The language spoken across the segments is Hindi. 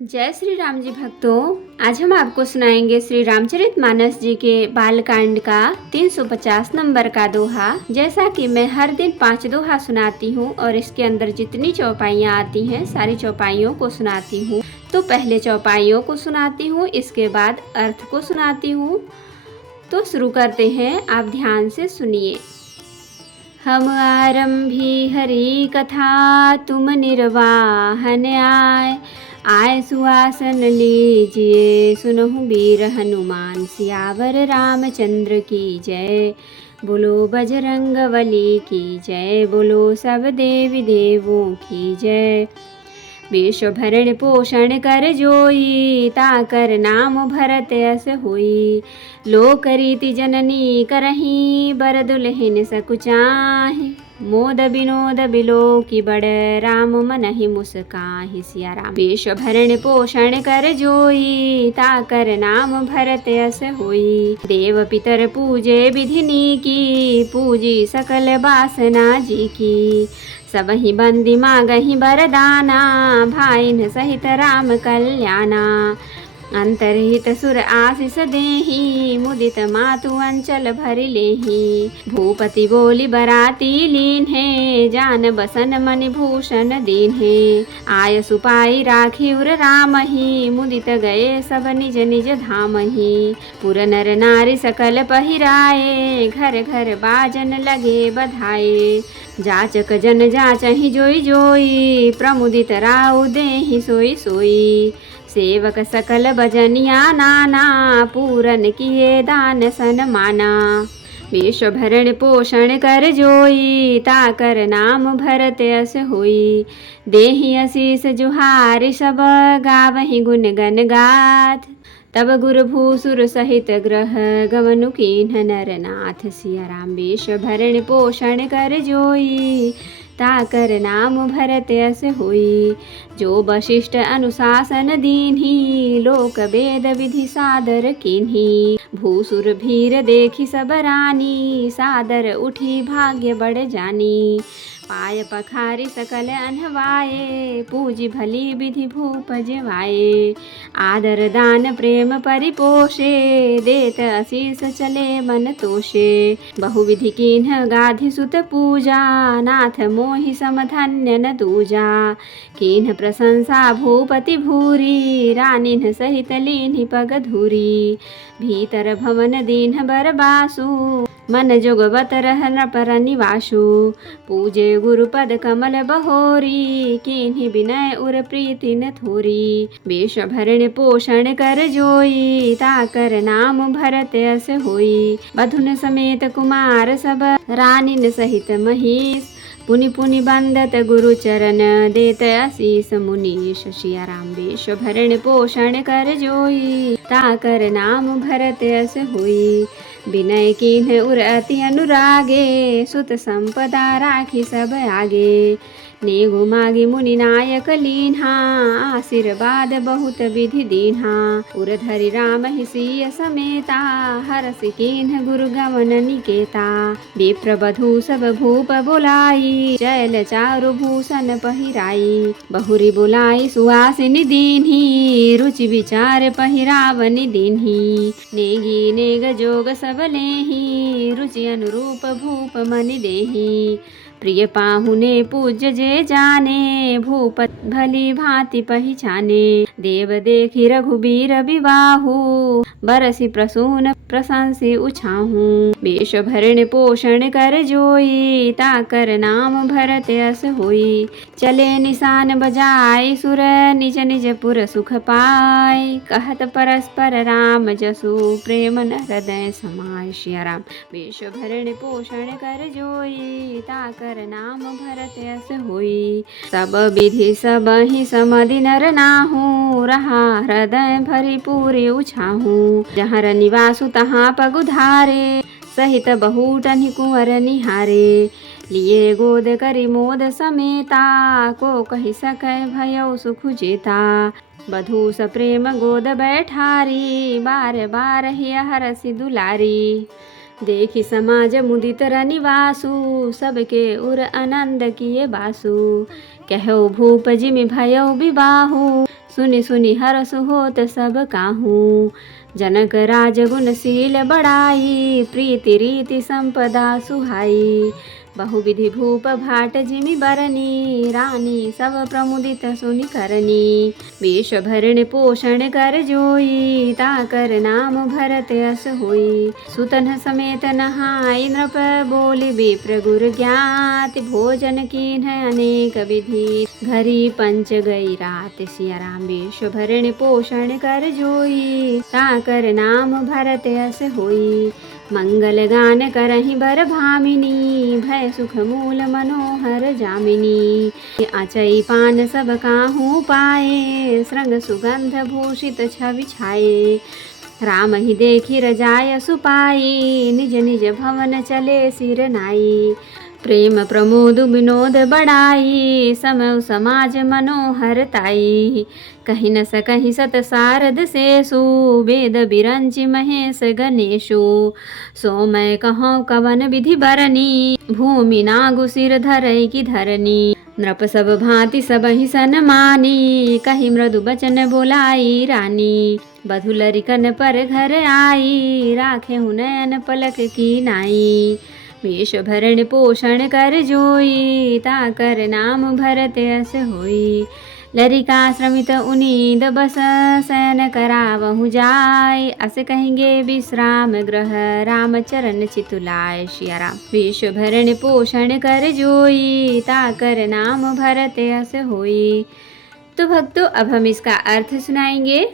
जय श्री राम जी भक्तों, आज हम आपको सुनाएंगे श्री रामचरितमानस जी के बालकांड का 350 नंबर का दोहा। जैसा कि मैं हर दिन 5 दोहा सुनाती हूँ और इसके अंदर जितनी चौपाइयाँ आती हैं सारी चौपाइयों को सुनाती हूँ। तो पहले चौपाइयों को सुनाती हूँ, इसके बाद अर्थ को सुनाती हूँ। तो शुरू करते हैं, आप ध्यान से सुनिए। हम आरंभी हरि कथा, तुम निर्वाहन आए सुहासन लीजिए, सुनहु वीर हनुमान सियावर रामचंद्र की जय। बोलो बजरंगबली की जय, बोलो सब देवी देवों की जय। विश्व भरण पोषण कर जोई, ताकर नाम भरत यस होई। लोक रीति जननी करही, बर दुलहिन सकुचाहि। मोद विनोद बिलो की बड़, राम मनहि मुस्काहि। सिया राम। विश्व भरण पोषण कर जोई, ताकर नाम भरत यस होई। देव पितर पूजे विधिनी की, पूजी सकल बासना जी की। सबहि बंदी मागहि बरदाना, भाइन सहित राम कल्याणा। अंतरहित सुर आशीष देहि, मुदित मातु अंचल भरि लेहि। भूपति बोली बराती लीन्हे, जान बसन मणि भूषण दीन्हे। आय सुपाई राखी उर रामहि, मुदित गए सब निज निज धामहि। पुर नर नारी सकल पहिराए, घर घर बाजन लगे बधाए। जाचक जन जाचहि जोई जोई, प्रमुदित राउ देहि सोई सोई। सेवक सकल बजनिया नाना, पूरन किए दान सन माना। विश्व भरण पोषण कर जोई, ताकर नाम भरत यस होई। देहि आशीष जुहारि सब, गावहि गुण गन गाथ। तब गुर भूसुर सहित ग्रह, गवनु कीन्ह नर नाथ। सिया राम। विश्व भरण पोषण कर जोई, ताकर नाम भरत यस होई। जो वशिष्ठ अनुशासन दीन्ही, लोक वेद विधि सादर कीन्ही। भूसुर भीर देखी सब रानी, सादर उठी भाग्य बढ़ जानी। पाय पखारी सकल अनहवाए, पूजी भली विधि भूप जेवाए। आदर दान प्रेम परिपोषे, देत आशीष चले मन तोषे। बहुविधि कीन्ह गाधि सुत पूजा, नाथ मोहि समधन्य न दूजा। कीन्ह प्रशंसा भूपति भूरी, रानिन्ह सहित लीन्हि पग धूरी। भीतर भवन दीन्ह बर बासु, मन जोगवत रह नृपर निवासु। पूजे गुरुपद कमल बहोरी, कीन्हि विनय उर प्रीति न थोरी। विश्व भरण पोषण कर जोई, ताकर नाम भरत यस होई। बधुन समेत कुमार सब, रानिन सहित महीस। पुनि पुनि बंदत गुरु चरण, देत आशीष मुनीश। सिया राम। विश्व भरण पोषण कर जोई, ताकर नाम भरत यस होई। विनय कीन्ह उर अति अनुरागे, सुत संपदा राखी सब आगे। नेगु मागी मुनि नायक लीन्हा, आशीर्वाद बहुत विधि दीन्हा। उर धरि राम ही सिय समेता, हरसि कीन्ह गुरु गमन निकेता। विप्र बधू सब भूप बोलाई, चैल चारु भूषण पहिराई। बहुरी बोलाई सुहासिनी दीन्ही, रुचि विचार पहिरावनि दीन्ही। नेगी नेग जोग सब लेहि, रुचि अनुरूप भूप मनि देहि। प्रिय पाहुने पूज्य जे जाने, भूपत भली भांति पहिचाने। देव देखी रघुबीर विबाहु, बरसी प्रसून प्रशंसी उछाहू। विश्व भरण पोषण कर जोई, ताकर नाम भरत यस होई। चले निशान बजाय सुर, निज निज पुर सुख पाय। कहत परस्पर राम जसु, प्रेम न हृदय समाय। सिया राम। विश्व भरण पोषण कर जोई, ताकर नाम भरत यस होई। सब विधि सब ही समधि नर नाहु, रहा हृदय भरी पूरी उछाहू। जहाँ निवासु तहाँ पगुधारे, सहित बहुटनि कुंवर निहारे। लिए गोद करि मोद समेता, को कहि सकै भयउ सुख जेता। बधू सप्रेम गोद बैठारी, बार बार हिय हरसि दुलारी। देखी समाज मुदित रनिवासु, सबके उर आनंद किए बासु। कहो भूप जिमि भयो विबाहु, सुनि सुनि हरसु होत सब काहू। जनक राज गुणशील बड़ाई, प्रीति रीति संपदा सुहाई। बहुविधि भूप भाट जिमि बरनी, रानी सब प्रमुदित सुनि करनी। विश्व भरण पोषण कर जोई, ताकर नाम भरत यस होई। सुतन समेत नहाय नृप, बोली विप्र गुर ज्ञात। भोजन कीन्ह अनेक विधि, घरी पंच गई रात। सिया राम विश्व भरण पोषण कर जोई, ताकर नाम भरत यस होई। मंगल गान करहि बर भामिनी, भय सुख मूल मनोहर जामिनी। आचई पान सब काहू पाए, श्रृंग सुगंध भूषित छवि छाए। राम ही देखी रजाय सुपाई, निज निज भवन चले सिर नाई। प्रेम प्रमोद विनोद बढ़ाई, समय समाज मनोहर ताई। कहीं न सकहीं सत सारद शेषु, वेद बिरंचि महेश गणेशु। सो मैं कहूँ कवन विधि बरनी, भूमि नागु सिर धरई की धरनी। नृप सब भांति सब ही सन्मानी, कही मृदु बचन बोलाई रानी। बधु लरिकन पर घर आई, राखे नयन पलक की नाई। विश्व भरण पोषण कर जोई, ताकर नाम भरत यस होई। लरिका श्रमित उनीद बस, शयन करावहु जाय। अस कहेंगे विश्राम गृह, राम चरण चितुलाय। सिया राम विश्व भरण पोषण कर जोई, ताकर नाम भरत यस होई। तो भक्तों, अब हम इसका अर्थ सुनाएंगे।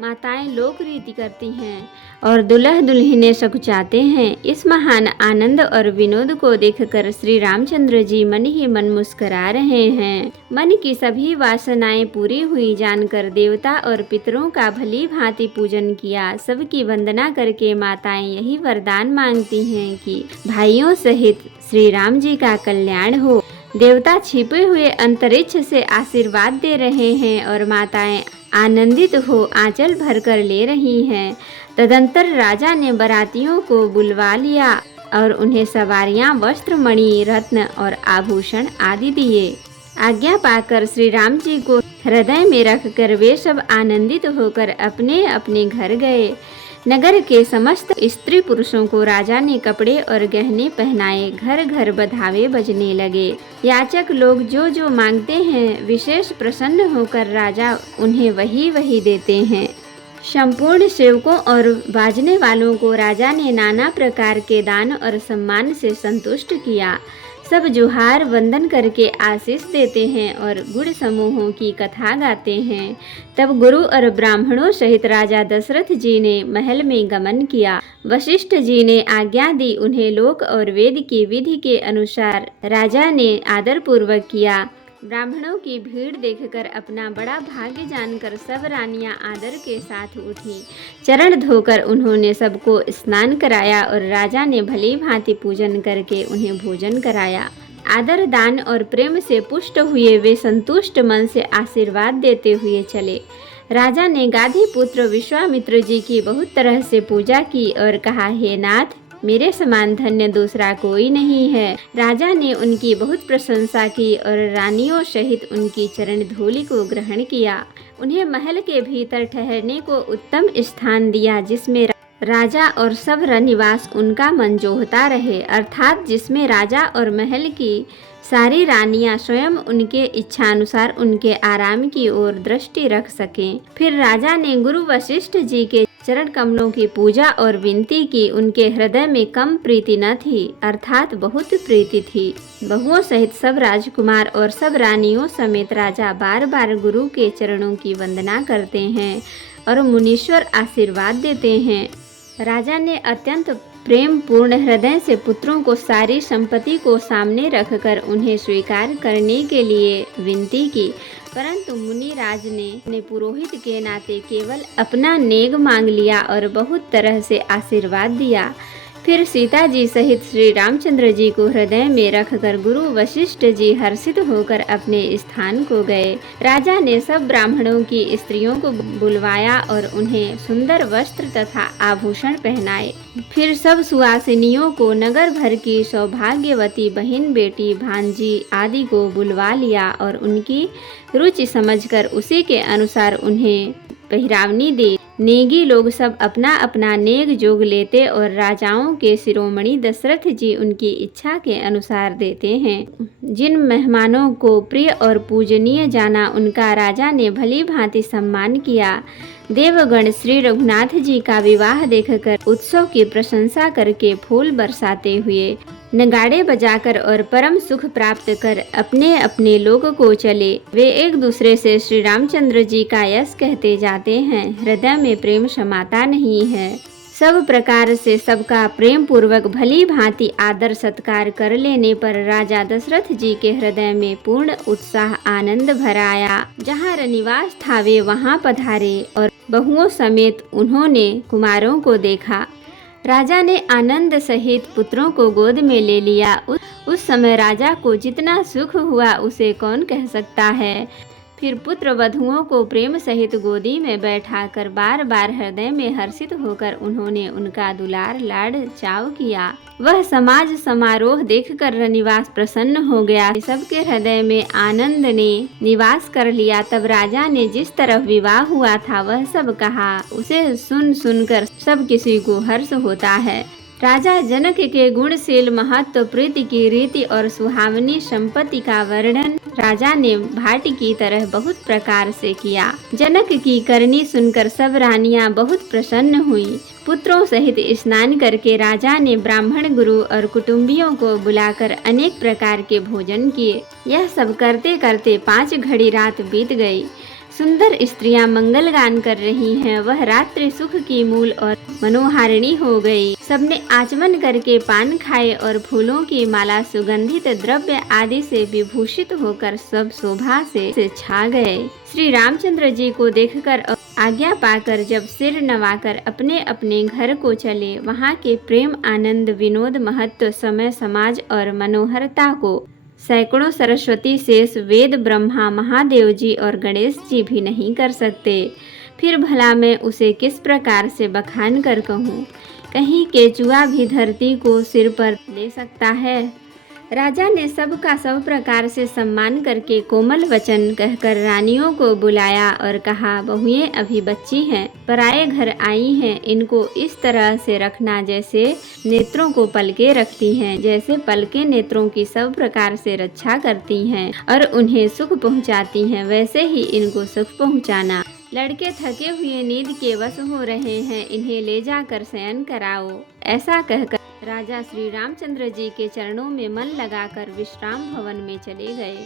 माताएं लोक रीति करती हैं और दुल्हा दुल्हनें सकुचाते हैं। इस महान आनंद और विनोद को देखकर श्री रामचंद्र जी मन ही मन मुस्कुरा रहे हैं। मन की सभी वासनाएं पूरी हुई जानकर देवता और पितरों का भली भांति पूजन किया। सबकी वंदना करके माताएं यही वरदान मांगती हैं कि भाइयों सहित श्री राम जी का कल्याण हो। देवता छिपे हुए अंतरिक्ष से आशीर्वाद दे रहे हैं और माताएं आनंदित हो आंचल भरकर ले रही हैं। तदंतर राजा ने बारातियों को बुलवा लिया और उन्हें सवारियां, वस्त्र, मणि, रत्न और आभूषण आदि दिए। आज्ञा पाकर श्री राम जी को हृदय में रखकर वे सब आनंदित होकर अपने अपने घर गए। नगर के समस्त स्त्री पुरुषों को राजा ने कपड़े और गहने पहनाए। घर घर बधावे बजने लगे। याचक लोग जो जो मांगते हैं, विशेष प्रसन्न होकर राजा उन्हें वही वही देते हैं। संपूर्ण सेवकों और बाजने वालों को राजा ने नाना प्रकार के दान और सम्मान से संतुष्ट किया। सब जुहार वंदन करके आशीष देते हैं और गुण समूहों की कथा गाते हैं। तब गुरु और ब्राह्मणों सहित राजा दशरथ जी ने महल में गमन किया। वशिष्ठ जी ने आज्ञा दी। उन्हें लोक और वेद की विधि के अनुसार राजा ने आदर पूर्वक किया। ब्राह्मणों की भीड़ देखकर अपना बड़ा भाग्य जानकर सब रानियां आदर के साथ उठी। चरण धोकर उन्होंने सबको स्नान कराया और राजा ने भली भांति पूजन करके उन्हें भोजन कराया। आदर, दान और प्रेम से पुष्ट हुए वे संतुष्ट मन से आशीर्वाद देते हुए चले। राजा ने गाधी पुत्र विश्वामित्र जी की बहुत तरह से पूजा की और कहा, हे नाथ, मेरे समान धन्य दूसरा कोई नहीं है। राजा ने उनकी बहुत प्रशंसा की और रानियों सहित उनकी चरण धूलि को ग्रहण किया। उन्हें महल के भीतर ठहरने को उत्तम स्थान दिया, जिसमें राजा और सब निवास उनका मन जोहता रहे, अर्थात जिसमें राजा और महल की सारी रानियां स्वयं उनके इच्छानुसार उनके आराम की ओर दृष्टि रख सकें। फिर राजा ने गुरु वशिष्ठ जी के चरण कमलों की पूजा और विनती की। उनके हृदय में कम प्रीति न थी, अर्थात बहुत प्रीति थी। बहुओं सहित सब राजकुमार और सब रानियों समेत राजा बार बार गुरु के चरणों की वंदना करते हैं और मुनीश्वर आशीर्वाद देते हैं। राजा ने अत्यंत प्रेम पूर्ण हृदय से पुत्रों को सारी संपत्ति को सामने रखकर उन्हें स्वीकार करने के लिए विनती की, परंतु मुनिराज ने पुरोहित के नाते केवल अपना नेग मांग लिया और बहुत तरह से आशीर्वाद दिया। फिर सीता जी सहित श्री रामचंद्र जी को हृदय में रखकर गुरु वशिष्ठ जी हर्षित होकर अपने स्थान को गए। राजा ने सब ब्राह्मणों की स्त्रियों को बुलवाया और उन्हें सुंदर वस्त्र तथा आभूषण पहनाए। फिर सब सुवासिनियों को नगर भर की सौभाग्यवती बहन बेटी भांजी आदि को बुलवा लिया और उनकी रुचि समझकर उसी के अनुसार उन्हें पहिरावनी दी। नेगी लोग सब अपना अपना नेग जोग लेते और राजाओं के शिरोमणि दशरथ जी उनकी इच्छा के अनुसार देते हैं। जिन मेहमानों को प्रिय और पूजनीय जाना उनका राजा ने भली भांति सम्मान किया। देवगण श्री रघुनाथ जी का विवाह देखकर उत्सव की प्रशंसा करके फूल बरसाते हुए नगाड़े बजाकर और परम सुख प्राप्त कर अपने अपने लोक को चले। वे एक दूसरे से श्री रामचंद्र जी का यश कहते जाते हैं। हृदय में प्रेम समाता नहीं है। सब प्रकार से सबका प्रेम पूर्वक भली भांति आदर सत्कार कर लेने पर राजा दशरथ जी के हृदय में पूर्ण उत्साह आनंद भर आया। जहाँ रनिवास था वे वहाँ पधारे और बहुओं समेत उन्होंने कुमारों को देखा। राजा ने आनंद सहित पुत्रों को गोद में ले लिया। उस समय राजा को जितना सुख हुआ उसे कौन कह सकता है। फिर पुत्र वधुओं को प्रेम सहित गोदी में बैठाकर बार बार हृदय में हर्षित होकर उन्होंने उनका दुलार लाड चाव किया। वह समाज समारोह देखकर रनिवास प्रसन्न हो गया। सबके हृदय में आनंद ने निवास कर लिया। तब राजा ने जिस तरफ विवाह हुआ था वह सब कहा। उसे सुन सुनकर सब किसी को हर्ष होता है। राजा जनक के गुणशील महत्व प्रीति की रीति और सुहावनी संपत्ति का वर्णन राजा ने भाट की तरह बहुत प्रकार से किया। जनक की करनी सुनकर सब रानियां बहुत प्रसन्न हुई। पुत्रों सहित स्नान करके राजा ने ब्राह्मण गुरु और कुटुंबियों को बुलाकर अनेक प्रकार के भोजन किए। यह सब करते करते 5 घड़ी रात बीत गई। सुंदर स्त्रियां मंगल गान कर रही हैं। वह रात्रि सुख की मूल और मनोहारिणी हो गई। सबने आचमन करके पान खाए और फूलों की माला सुगंधित द्रव्य आदि से विभूषित होकर सब शोभा से छा गए। श्री रामचंद्र जी को देखकर आज्ञा पाकर जब सिर नवाकर अपने अपने घर को चले, वहाँ के प्रेम आनंद विनोद महत्व समय समाज और मनोहरता को सैकड़ों सरस्वती शेष वेद ब्रह्मा महादेव जी और गणेश जी भी नहीं कर सकते। फिर भला मैं उसे किस प्रकार से बखान कर कहूँ। कहीं केचुआ भी धरती को सिर पर ले सकता है। राजा ने सबका सब प्रकार से सम्मान करके कोमल वचन कहकर रानियों को बुलाया और कहा, बहुएं अभी बच्ची हैं, पराए घर आई हैं। इनको इस तरह से रखना जैसे नेत्रों को पलके रखती हैं। जैसे पलके नेत्रों की सब प्रकार से रक्षा करती हैं और उन्हें सुख पहुंचाती हैं, वैसे ही इनको सुख पहुंचाना। लड़के थके हुए नींद के वश हो रहे हैं, इन्हें ले जाकर शयन कराओ। ऐसा कहकर राजा श्री रामचंद्र जी के चरणों में मन लगाकर विश्राम भवन में चले गए।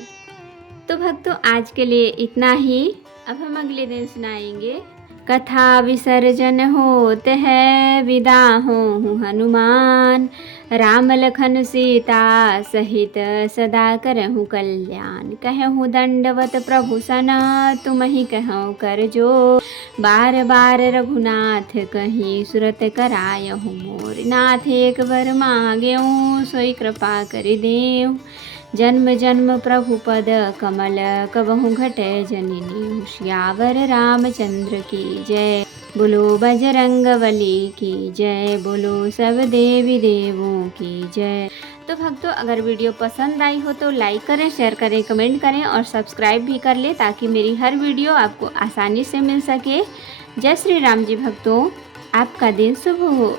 तो भक्तों, आज के लिए इतना ही। अब हम अगले दिन सुनाएंगे। कथा विसर्जन होत है, विदा हों हनुमान। राम लखन सीता सहित सदा करहु कल्याण। कहूँ दंडवत प्रभु सना, तुम ही कहूँ कर जो। बार बार रघुनाथ कहीं सुरत करायहु मोर। नाथ एक बर मांगेऊ, सोई कृपा कर देव। जन्म जन्म प्रभु पद कमल, कबहु घटे जननी। श्यावर रामचंद्र की जय, बोलो बजरंगबली की जय, बोलो सब देवी देवों की जय। तो भक्तों, अगर वीडियो पसंद आई हो तो लाइक करें, शेयर करें, कमेंट करें और सब्सक्राइब भी कर लें ताकि मेरी हर वीडियो आपको आसानी से मिल सके। जय श्री राम जी। भक्तों, आपका दिन शुभ हो।